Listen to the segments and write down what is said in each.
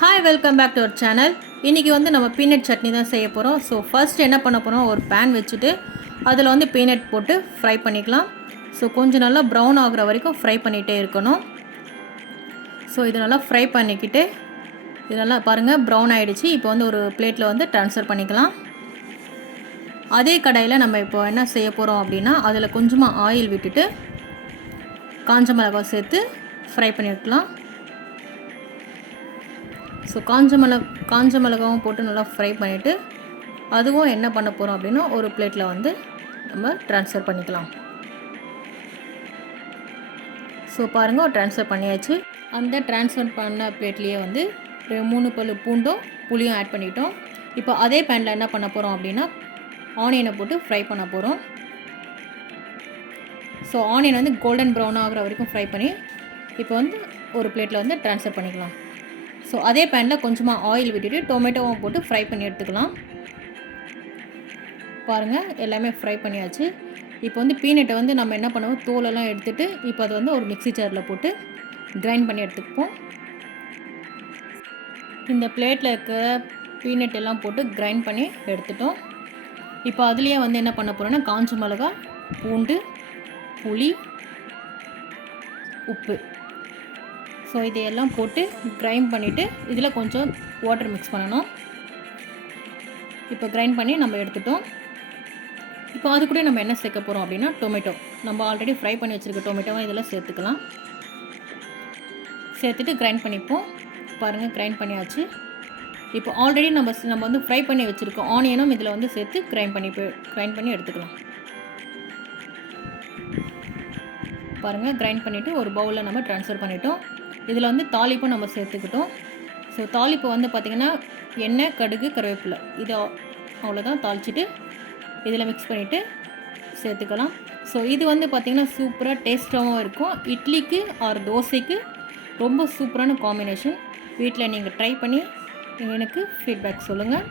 Hi, welcome back to our channel. இன்றைக்கி நம்ம peanut chutney தான் செய்ய போகிறோம். ஸோ ஃபர்ஸ்ட் என்ன பண்ண போகிறோம், ஒரு பேன் வச்சுட்டு அதில் பீனட் போட்டு ஃப்ரை பண்ணிக்கலாம். ஸோ கொஞ்சம் நல்லா ப்ரௌன் ஆகிற வரைக்கும் ஃப்ரை பண்ணிகிட்டே இருக்கணும். ஸோ இது நல்லா ஃப்ரை பண்ணிக்கிட்டு இது நல்லா பாருங்கள் ப்ரௌன் ஆகிடுச்சு. இப்போ ஒரு பிளேட்டில் ட்ரான்ஸ்ஃபர் பண்ணிக்கலாம். அதே கடாயில் நம்ம இப்போ என்ன செய்ய போகிறோம் அப்படின்னா, அதில் கொஞ்சமாக ஆயில் விட்டுட்டு காஞ்ச மிளகாய் சேர்த்து ஃப்ரை பண்ணிக்கலாம். ஸோ காஞ்ச மிளகாவும் போட்டு நல்லா ஃப்ரை பண்ணிவிட்டு அதுவும் என்ன பண்ண போகிறோம் அப்படின்னா, ஒரு பிளேட்டில் நம்ம ட்ரான்ஸ்ஃபர் பண்ணிக்கலாம். ஸோ பாருங்கள், ட்ரான்ஸ்ஃபர் பண்ணியாச்சு. அந்த ட்ரான்ஸ்ஃபர் பண்ண பிளேட்லேயே 3 பல் பூண்டும் புளியும் ஆட் பண்ணிட்டோம். இப்போ அதே பேனில் என்ன பண்ண போகிறோம் அப்படின்னா, ஆனியனை போட்டு ஃப்ரை பண்ண போகிறோம். ஸோ ஆனியன் கோல்டன் ப்ரௌன் ஆகிற வரைக்கும் ஃப்ரை பண்ணி இப்போ ஒரு பிளேட்டில் ட்ரான்ஸ்ஃபர் பண்ணிக்கலாம். ஸோ அதே பேனில் கொஞ்சமாக ஆயில் விட்டுட்டு டொமேட்டோவும் போட்டு ஃப்ரை பண்ணி எடுத்துக்கலாம். பாருங்கள், எல்லாமே ஃப்ரை பண்ணியாச்சு. இப்போ பீனட்டை நம்ம என்ன பண்ணுவோம், தோலெல்லாம் எடுத்துகிட்டு இப்போ அது ஒரு மிக்ஸி ஜாரில் போட்டு கிரைண்ட் பண்ணி எடுத்துப்போம். இந்த பிளேட்டில் இருக்க பீனட் எல்லாம் போட்டு கிரைண்ட் பண்ணி எடுத்துட்டோம். இப்போ அதுலேயே என்ன பண்ண போகிறோன்னா, காஞ்ச மிளகா, பூண்டு, புளி, உப்பு, ஸோ இதையெல்லாம் போட்டு கிரைண்ட் பண்ணிவிட்டு இதில் கொஞ்சம் வாட்டர் மிக்ஸ் பண்ணணும். இப்போ கிரைண்ட் பண்ணி நம்ம எடுத்துட்டோம். இப்போ அது கூட நம்ம என்ன சேர்க்க போகிறோம் அப்படின்னா, டொமேட்டோ, நம்ம ஆல்ரெடி ஃப்ரை பண்ணி வச்சுருக்க டொமேட்டோவும் இதில் சேர்த்துக்கலாம். சேர்த்துட்டு கிரைண்ட் பண்ணிப்போம். பாருங்கள், கிரைண்ட் பண்ணியாச்சு. இப்போ ஆல்ரெடி நம்ம ஃப்ரை பண்ணி வச்சுருக்கோம் ஆனியனும் இதில் சேர்த்து கிரைண்ட் பண்ணி எடுத்துக்கலாம். பாருங்கள், கிரைண்ட் பண்ணிவிட்டு ஒரு பவுலில் நம்ம ட்ரான்ஸ்ஃபர் பண்ணிட்டோம். இதில் தாளிப்பும் நம்ம சேர்த்துக்கிட்டோம். ஸோ தாளிப்பு பார்த்திங்கன்னா எண்ணெய், கடுகு, கருவேப்பிலை, இது அவ்வளோதான். தாளிச்சிட்டு இதில் மிக்ஸ் பண்ணிவிட்டு சேர்த்துக்கலாம். ஸோ இது பார்த்திங்கன்னா சூப்பராக டேஸ்ட்டாகவும் இருக்கும். இட்லிக்கு ஆர் தோசைக்கு ரொம்ப சூப்பரான காம்பினேஷன். வீட்டில் நீங்கள் ட்ரை பண்ணி எனக்கு ஃபீட்பேக் சொல்லுங்கள்.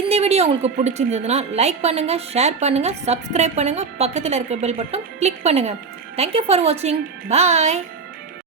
இந்த வீடியோ உங்களுக்கு பிடிச்சிருந்ததுன்னா லைக் பண்ணுங்கள், ஷேர் பண்ணுங்கள், சப்ஸ்கிரைப் பண்ணுங்கள், பக்கத்தில் இருக்க பெல் பட்டன் கிளிக் பண்ணுங்கள். தேங்க்யூ ஃபார் வாட்சிங். பாய்.